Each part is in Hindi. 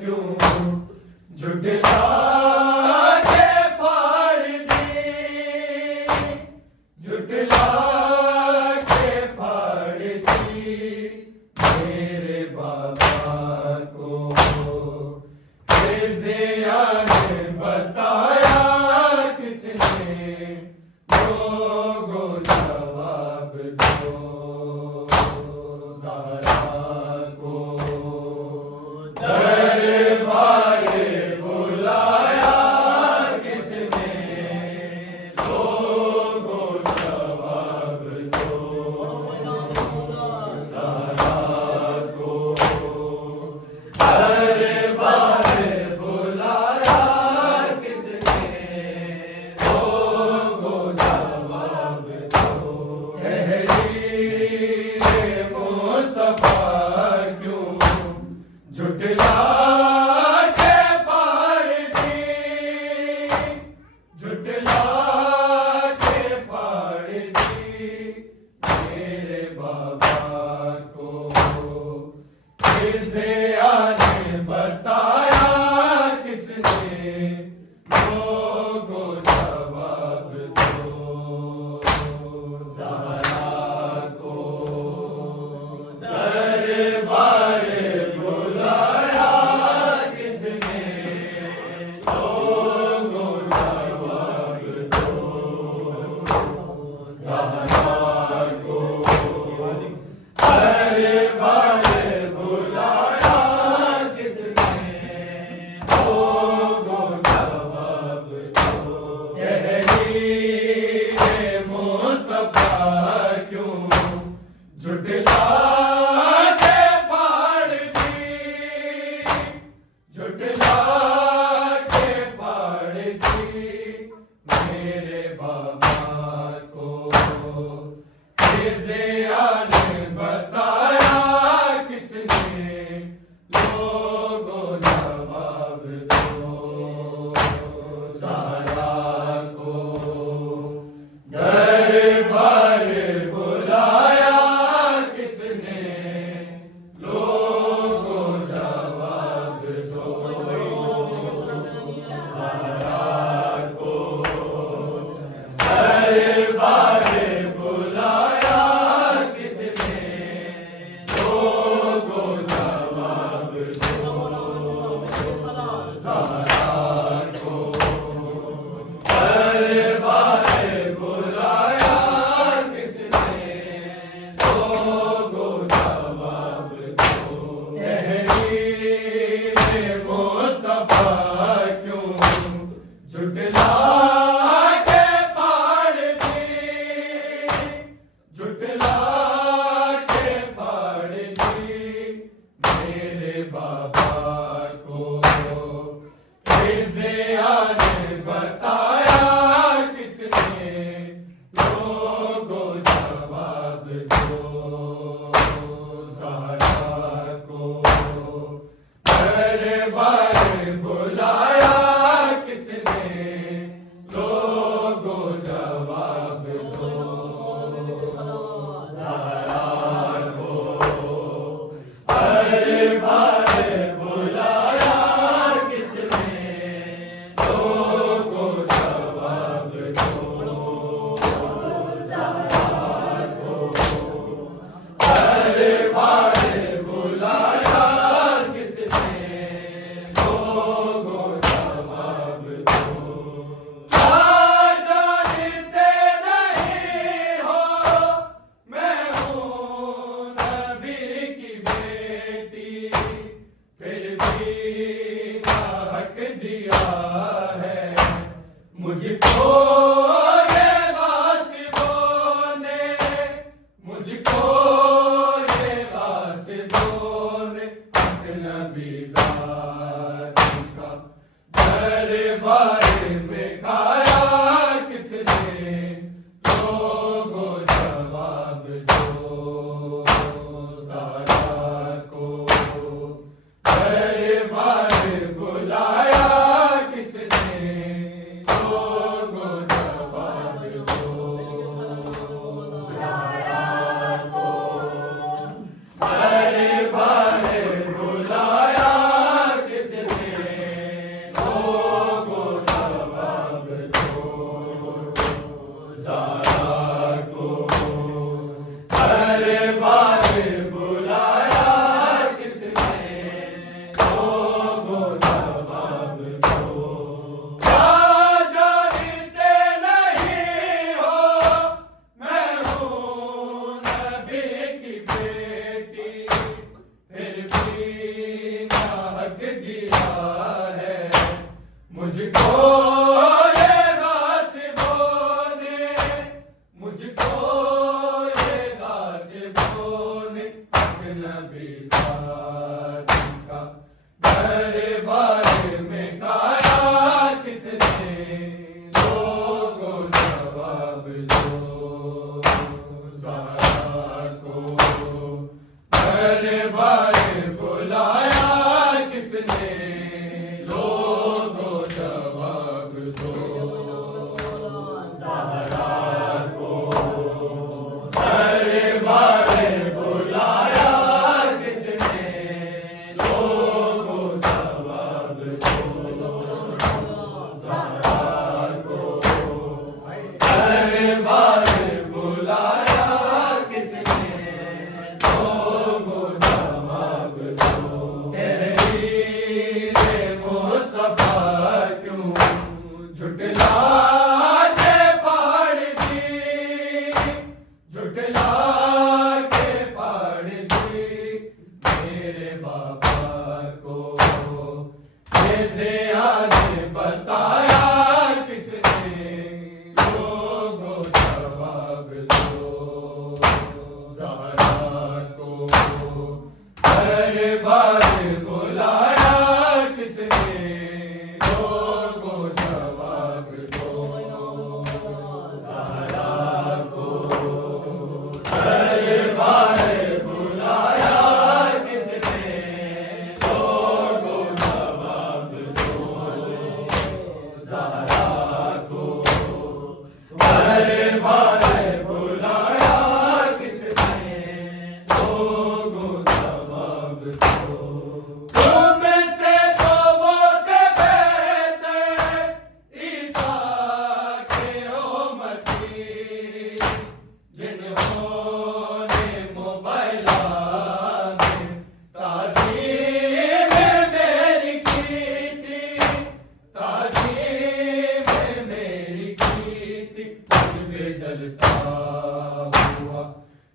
क्यों झुठला के फाड़ दी, झुठला के फाड़ दी मेरे बाबा को। ज़िया ने बताया किसने, लोगों जवाब दो। ज़हरा को दरबारे बुलाया किसने, लोगों जवाब दो। ज़हरा को दरबारे बुलाया किसने, लोगों जवाब दो। तहरीर मुस्तफा क्यों झुठला के फाड़ दी, झुठला के फाड़ दी मेरे बाबा को। ज़िया ने बताया किसने, लोगों जवाब दो। ज़हरा को दरबारे बुलाया किसने, लोगों जवाब दो। ज़हरा को दरबारे बुलाया किसने, लोगों जवाब दो। तहरीर मुस्तफा क्यों झुठला के फाड़ दी, झुठला के फाड़ दी मेरे बाबा को। ज़िया ने बताया किसने, लोगों जवाब दो। ज़हरा को दरबारे बुलाया किसने, लोगों जवाब दो। ज़हरा को दरबारे बुलाया किसने, लोगों जवाब दो। ज़हरा को दरबारे बुलाया किसने, लोगों जवाब दो। तहरीर मुस्तफा क्यों झुठला के फाड़ दी, झुठला के फाड़ दी मेरे बाबा को। ज़िया ने बताया किसने, लोगों जवाब दो। ज़हरा को दरबारे बुलाया किसने, लोगों जवाब दो। ज़हरा को दरबारे बुलाया किसने, लोगों जवाब दो। ज़हरा को दरबारे बुलाया किसने, लोगों जवाब दो। क्या जानते नहीं हो मैं हूँ नबी की बेटी, फिर भी ना हक दिया है मुझको ये गासिबों ने, मुझको ये गासिबों ने। हक नबी ज़ाती का दरबार में खाया किसने, लोगों जवाब दो। ज़हरा को दरबार बुलाया किसने, लोगों जवाब दो। ज़हरा को दरबार बुलाया हक दिया है मुझको ये गासिबों ने, मुझको ये गासिबों ने अजनबी साथी का दरबार में खाया किसने, लोगों जवाब दो। ज़हरा को दरबार बुलाया किसने, लोगों जवाब दो। ज़हरा को दरबार बुलाया किसने, लोगों जवाब दो। ज़हरा को दरबार बुलाया किसने, लोगों जवाब दो। तहरीर मुस्तफा क्यों झुठला के पाड़ दी, झुठला के पाड़ दी मेरे बाबा को, कैसे आज बताया किसने, लोगों जवाब दो। ज़हरा को दरबार बुलाया किसने, लोगों जवाब दो। ज़हरा को दरबार बुलाया किसने, लोगों जवाब दो। ज़हरा को दरबार बुलाया किसने, लोगों जवाब दो। तुम से तो वो थे बेहतर ईसा के उम्मती, जिन्होंने मोबाइला में ताज़ीम मेरी की थी, ताज़ीम मेरी की थी। मुझ पे जलता हुआ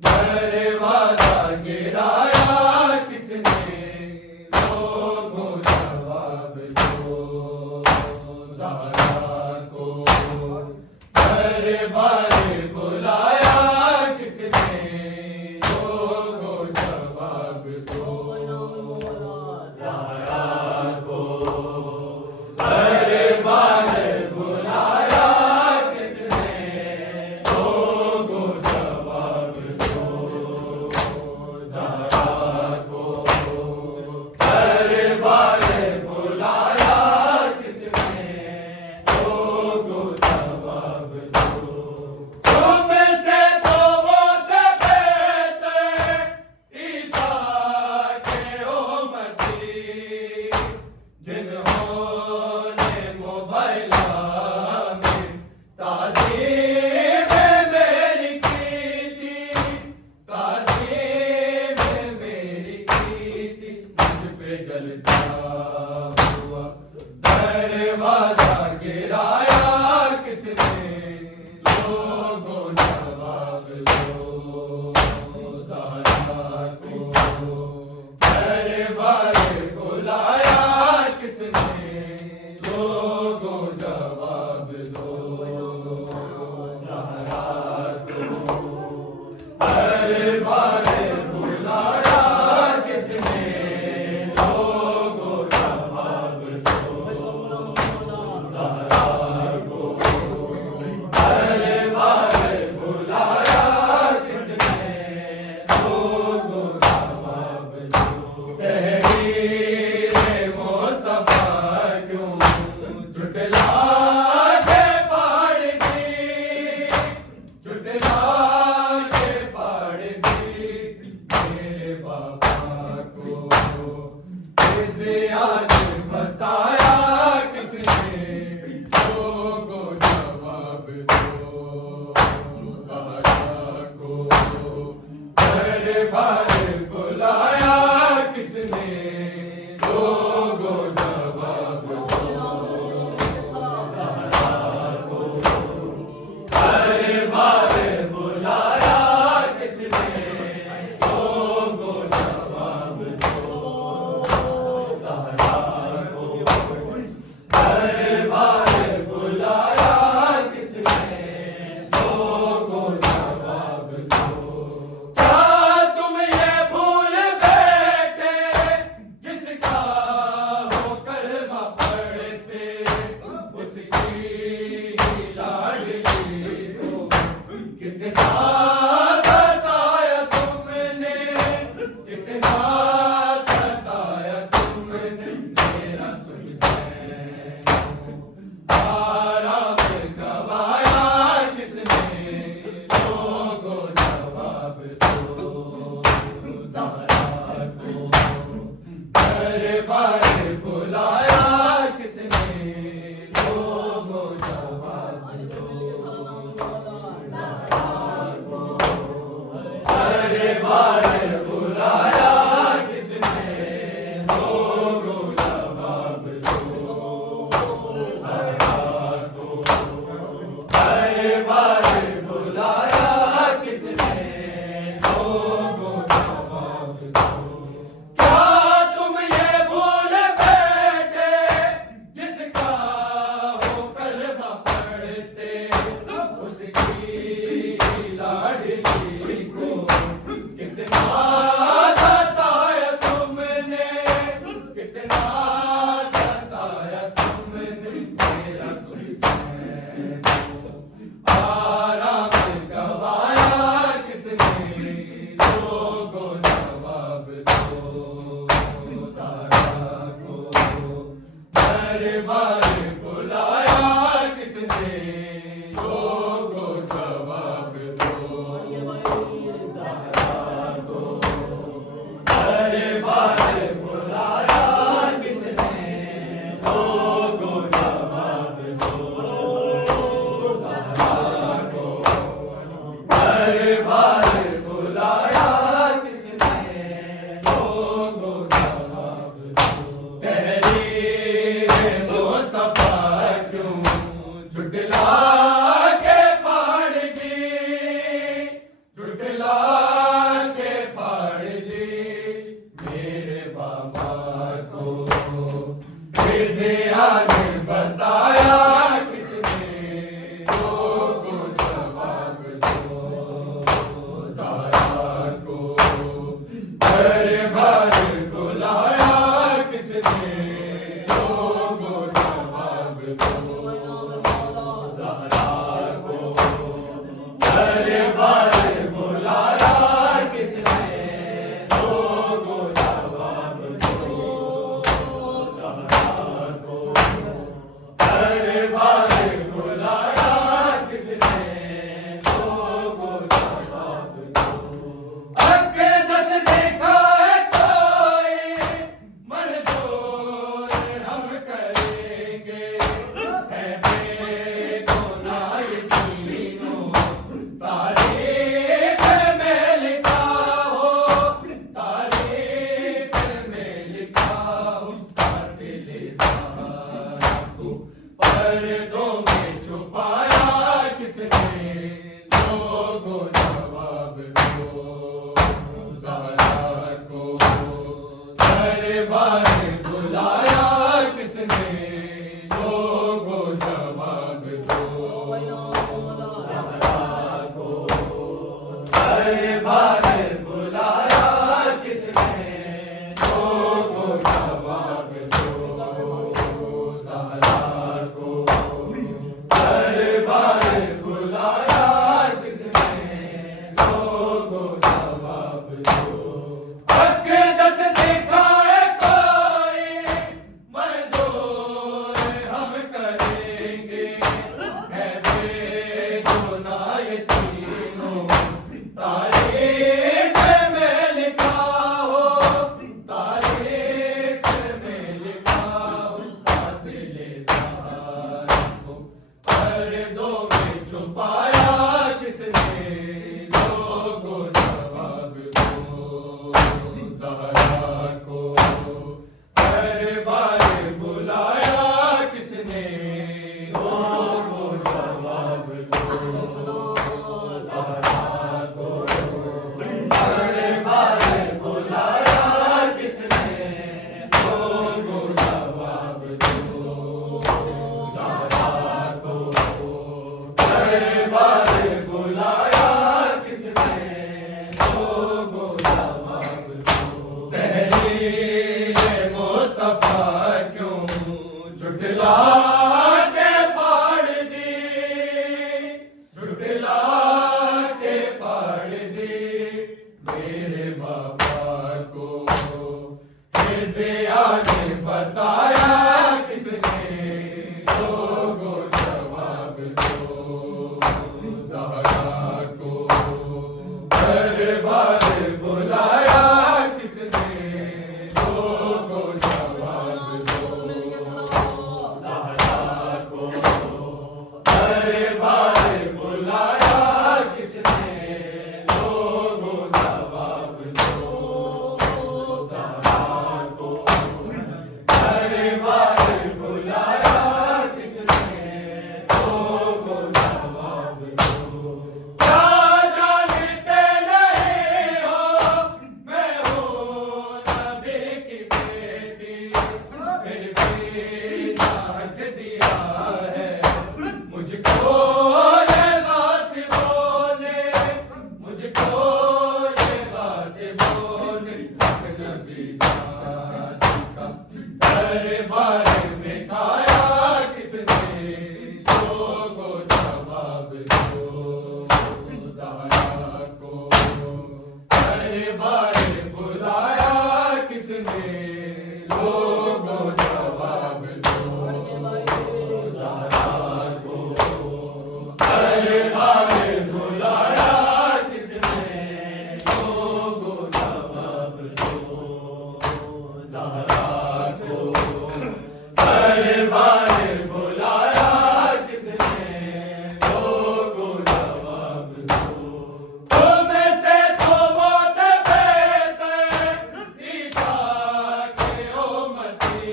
दरवाज़ा गिराया किसने, लोगों जवाब दो। ज़हरा को दरबार बुलाया किसने, लोगों जवाब दो। ज़हरा को दरबार बुलाया किसने, लोगों जवाब दो। ज़हरा को दरबार बुलाया किसने, लोगों जवाब दो। तुम से तो वो थे बेहतर ईसा के उम्मती, जिन्होंने मोबाइला में ताज़ीम मेरी की थी, ताज़ीम मेरी की थी। मुझ पे जलता हुआ दरवाज़ा गिराया किसने, लोगों जवाब दो। ज़हरा को दरबार बुलाया किसने, लोगों जवाब दो। ज़हरा को दरबार बुलाया किसने, लोगों जवाब दो। ज़हरा को दरबार बुलाया किसने, लोगों जवाब दो। तहरीर मुस्तफा क्यों झुठला के पाड़ दी, झुठला के पाड़ दी मेरे बाबा को, कैसे आज बताया किसने, लोगों जवाब दो। ज़हरा को दरबार बुलाया किसने, लोगों जवाब दो। ज़हरा को दरबार बुलाया किसने, लोगों जवाब दो। ज़हरा मेरा सुलझे। आराम गवाया किसने, लोगों जवाब दो। दारा को दरबार बुलाया किसने, लोगों जवाब दो। दारा को दरबार बुलाया किसने, लोगों जवाब दो। दारा को दरबार बुलाया किसने, लोगों जवाब दो। क्या तुम ये भूल बैठे, जिसका हो कलमा पढ़ते, उसकी लाडली को कितना सताया तुमने, कितना सताया तुमने, मेरा सुलझे। आराम गवाया किसने, लोगों जवाब दो। दारा को दरबार बुलाया किसने, लोगों जवाब दो। दारा को दरबार बुलाया किसने, लोगों जवाब दो। दारा को दरबार बुलाया किसने, लोगों जवाब दो। तहरीर मुस्तफा क्यों झुठला के पाड़ दी, झुठला के पाड़ दी, मेरे बाबा को फिजिया ने बताया किसने, लोगों जवाब दो। दारा को दरबार बुलाया किसने, लोगों जवाब दो। दारा को दरबार बुलाया किसने, लोगों जवाब दो। दारा को दरबार बुलाया किसने, लोगों जवाब दो। अक्के दस देखा है कोई, मंजूर हम करेंगे, है बेगुनाह तीनों, तारीख में लिखा हो, तारीख में लिखा हो। कातिल ज़ारा को पर्दों में छुपाया किसने, लोगों जवाब दो। ज़ारा को दरबार बुलाया किसने, लोगों जवाब दो। ज़ारा को दरबार बुलाया किसने, लोगों जवाब दो। ज़ारा को फिर भी डांट दिया है मुझको ये गासिबों ने, मुझको ये गासिबों ने नबी जात का दरबार में खाया किसने, लोगो जवाब दो ज़हरा को दरबार बुलाया किसने, लोगो जवाब दो ज़हरा को दरबार बुलाया किसने, लोगो जवाब दो ज़हरा को दरबार बुलाया किसने, लोगो जवाब दो। तुम्हें से तो वो थे बेहतर ईसा के उम्मती,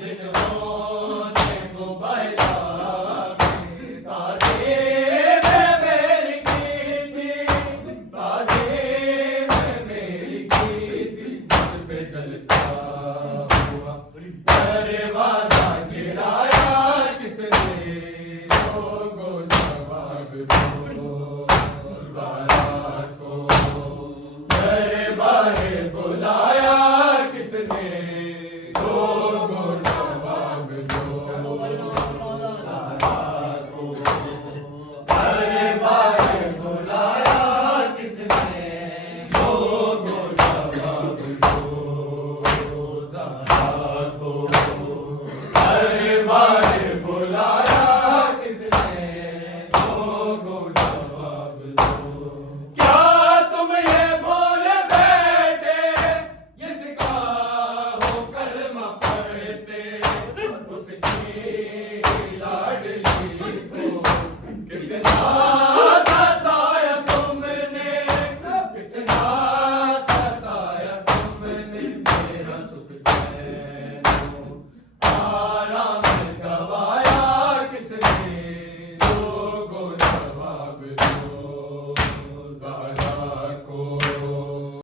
जिन्होंने मुबैदा में ताज़ीम मेरी की थी, ताज़ीम मेरी की थी, मुझ पे जलता हुआ दरबार